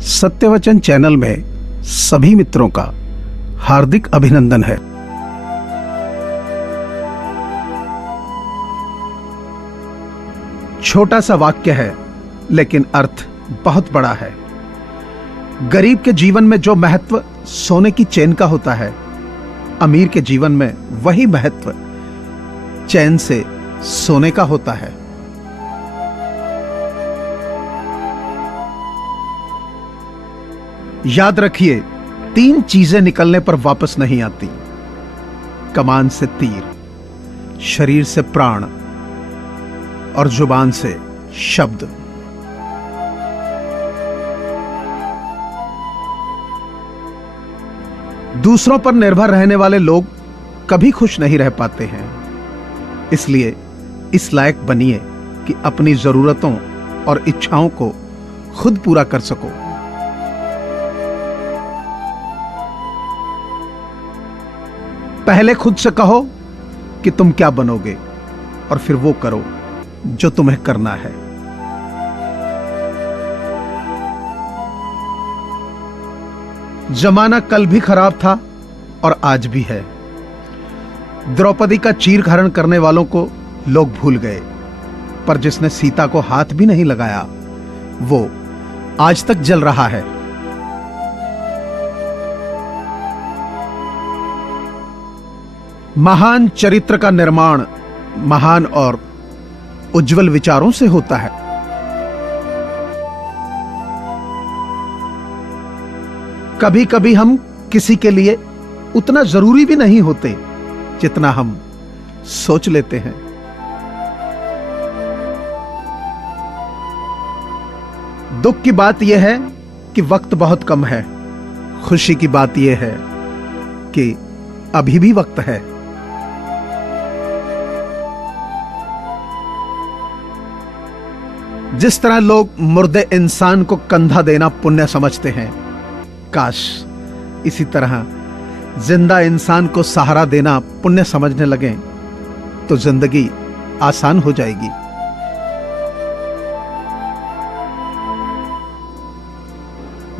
सत्यवचन channel में सभी मित्रों का हार्दिक अभिनंदन है। छोटा सा वाक्य है लेकिन अर्थ बहुत बड़ा है। गरीब के जीवन में जो महत्व सोने की चेन का होता है, अमीर के जीवन में वही महत्व चैन से सोने का होता है। याद रखिए, 3 चीजें निकलने पर वापस नहीं आती। कमान से तीर, शरीर से प्राण और जुबान से शब्द। दूसरों पर निर्भर रहने वाले लोग कभी खुश नहीं रह पाते हैं। इसलिए इस लायक बनिए कि अपनी जरूरतों और इच्छाओं को खुद पूरा कर सको। पहले खुद से कहो कि तुम क्या बनोगे और फिर वो करो जो तुम्हें करना है। जमाना कल भी खराब था और आज भी है। द्रौपदी का चीरहरण करने वालों को लोग भूल गए, पर जिसने सीता को हाथ भी नहीं लगाया वो आज तक जल रहा है। महान चरित्र का निर्माण महान और उज्जवल विचारों से होता है। कभी कभी हम किसी के लिए उतना जरूरी भी नहीं होते जितना हम सोच लेते हैं। दुख की बात यह है कि वक्त बहुत कम है। खुशी की बात यह है कि अभी भी वक्त है। जिस तरह लोग मुर्दे इंसान को कंधा देना पुण्य समझते हैं, काश इसी तरह जिंदा इंसान को सहारा देना पुण्य समझने लगें तो जिंदगी आसान हो जाएगी।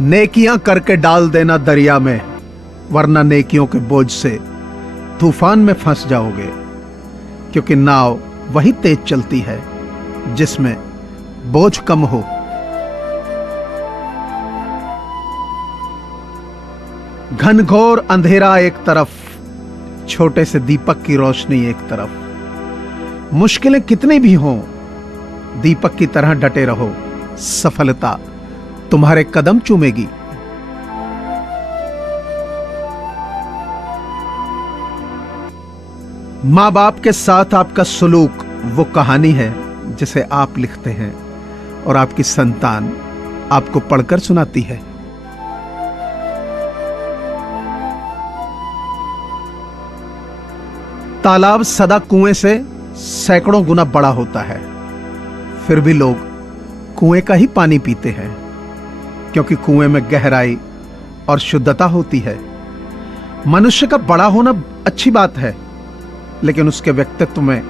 नेकियां करके डाल देना दरिया में, वरना नेकियों के बोझ से तूफान में फंस जाओगे। क्योंकि नाव वही तेज चलती है जिसमें बोझ कम हो। घनघोर अंधेरा एक तरफ, छोटे से दीपक की रोशनी एक तरफ। मुश्किलें कितनी भी हों, दीपक की तरह डटे रहो। सफलता तुम्हारे कदम चूमेगी। मां बाप के साथ आपका सुलूक वो कहानी है जिसे आप लिखते हैं और आपकी संतान आपको पढ़कर सुनाती है। तालाब सदा कुएं से सैकड़ों गुना बड़ा होता है, फिर भी लोग कुएं का ही पानी पीते हैं, क्योंकि कुएं में गहराई और शुद्धता होती है। मनुष्य का बड़ा होना अच्छी बात है, लेकिन उसके व्यक्तित्व में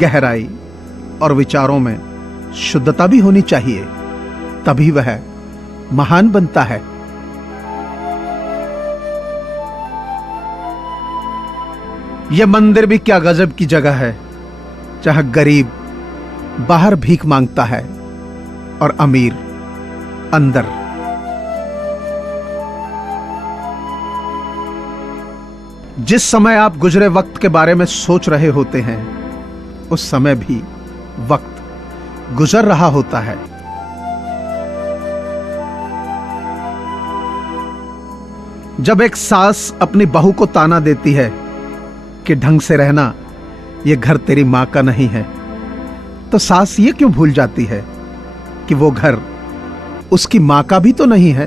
गहराई और विचारों में शुद्धता भी होनी चाहिए, तभी वह महान बनता है। यह मंदिर भी क्या गजब की जगह है, जहां गरीब बाहर भीख मांगता है और अमीर अंदर। जिस समय आप गुजरे वक्त के बारे में सोच रहे होते हैं, उस समय भी वक्त गुजर रहा होता है। जब एक सास अपनी बहू को ताना देती है कि ढंग से रहना, यह घर तेरी मां का नहीं है, तो सास ये क्यों भूल जाती है कि वो घर उसकी मां का भी तो नहीं है।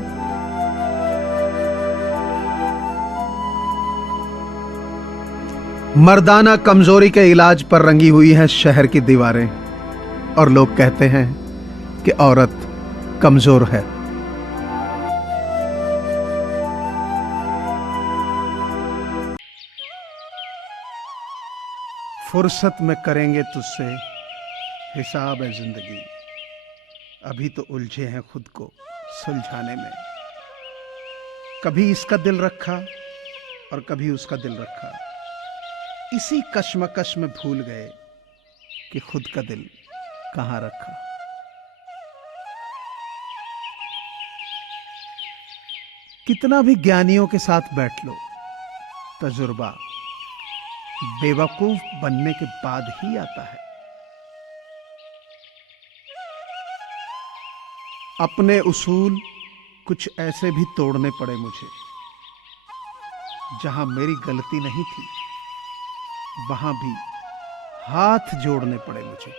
मर्दाना कमजोरी के इलाज पर रंगी हुई हैं शहर की दीवारें, और लोग कहते हैं कि औरत कमजोर है। फुर्सत में करेंगे तुझसे हिसाब है जिंदगी, अभी तो उलझे हैं खुद को। सुलझाने में। कभी इसका दिल रखा और कभी उसका दिल रखा, इसी कश्मकश में भूल गए कि खुद का दिल कहां रखा। कितना भी ज्ञानियों के साथ बैठ लो, तजुर्बा बेवकूफ बनने के बाद ही आता है। अपने उसूल कुछ ऐसे भी तोड़ने पड़े मुझे, जहां मेरी गलती नहीं थी वहां भी हाथ जोड़ने पड़े मुझे।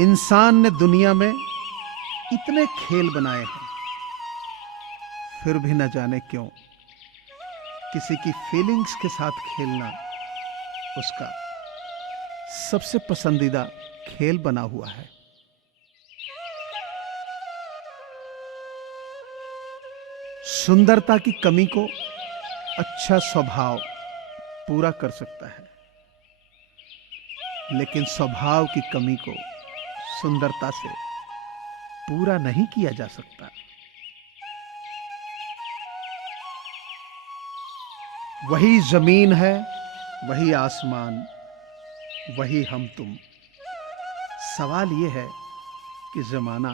इंसान ने दुनिया में इतने खेल बनाए हैं, फिर भी न जाने क्यों किसी की फीलिंग्स के साथ खेलना उसका सबसे पसंदीदा खेल बना हुआ है। सुंदरता की कमी को अच्छा स्वभाव पूरा कर सकता है, लेकिन स्वभाव की कमी को सुंदरता से पूरा नहीं किया जा सकता। वही जमीन है, वही आसमान, वही हम तुम। सवाल यह है कि जमाना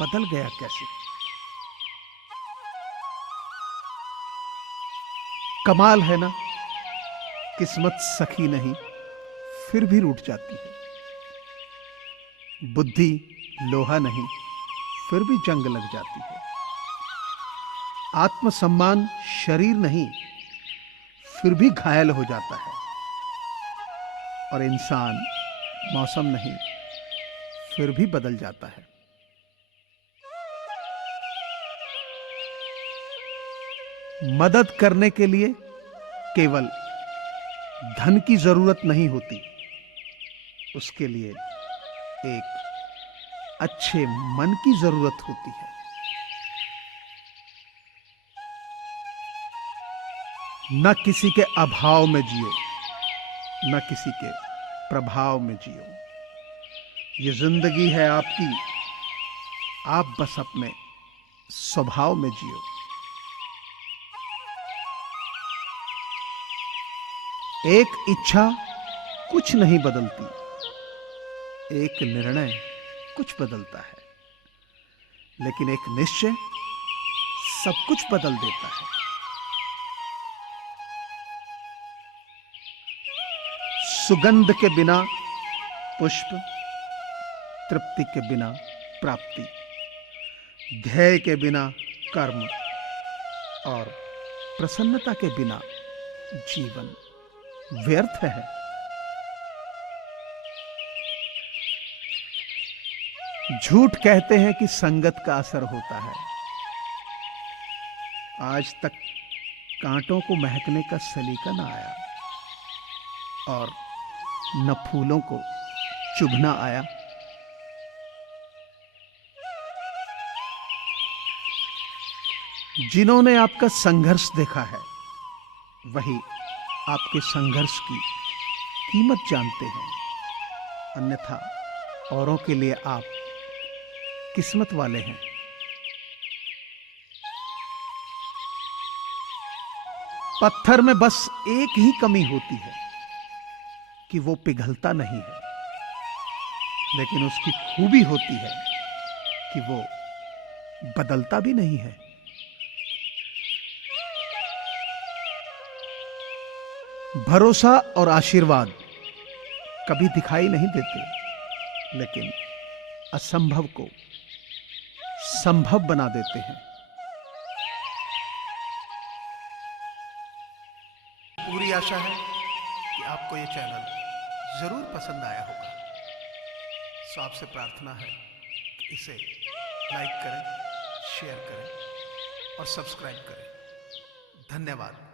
बदल गया कैसे। कमाल है ना, किस्मत सखी नहीं फिर भी रूठ जाती है। बुद्धि लोहा नहीं फिर भी जंग लग जाती है। आत्मसम्मान शरीर नहीं फिर भी घायल हो जाता है। और इंसान मौसम नहीं फिर भी बदल जाता है। मदद करने के लिए केवल धन की जरूरत नहीं होती, उसके लिए एक अच्छे मन की जरूरत होती है। न किसी के अभाव में जियो, न किसी के प्रभाव में जियो। ये जिंदगी है आपकी, आप बस अपने स्वभाव में जियो। एक इच्छा कुछ नहीं बदलती, एक निर्णय कुछ बदलता है, लेकिन एक निश्चय सब कुछ बदल देता है। सुगंध के बिना पुष्प, तृप्ति के बिना प्राप्ति, ध्येय के बिना कर्म और प्रसन्नता के बिना जीवन व्यर्थ है। झूठ कहते हैं कि संगत का असर होता है। आज तक कांटों को महकने का सलीका ना आया और न फूलों को चुभना आया। जिन्होंने आपका संघर्ष देखा है, वही आपके संघर्ष की कीमत जानते हैं। अन्यथा औरों के लिए आप किस्मत वाले हैं। पत्थर में बस एक ही कमी होती है कि वो पिघलता नहीं है, लेकिन उसकी खूबी होती है कि वो बदलता भी नहीं है। भरोसा और आशीर्वाद कभी दिखाई नहीं देते, लेकिन असंभव को संभव बना देते हैं। पूरी आशा है कि आपको ये चैनल जरूर पसंद आया होगा। सो आपसे प्रार्थना है कि इसे लाइक करें, शेयर करें और सब्सक्राइब करें। धन्यवाद।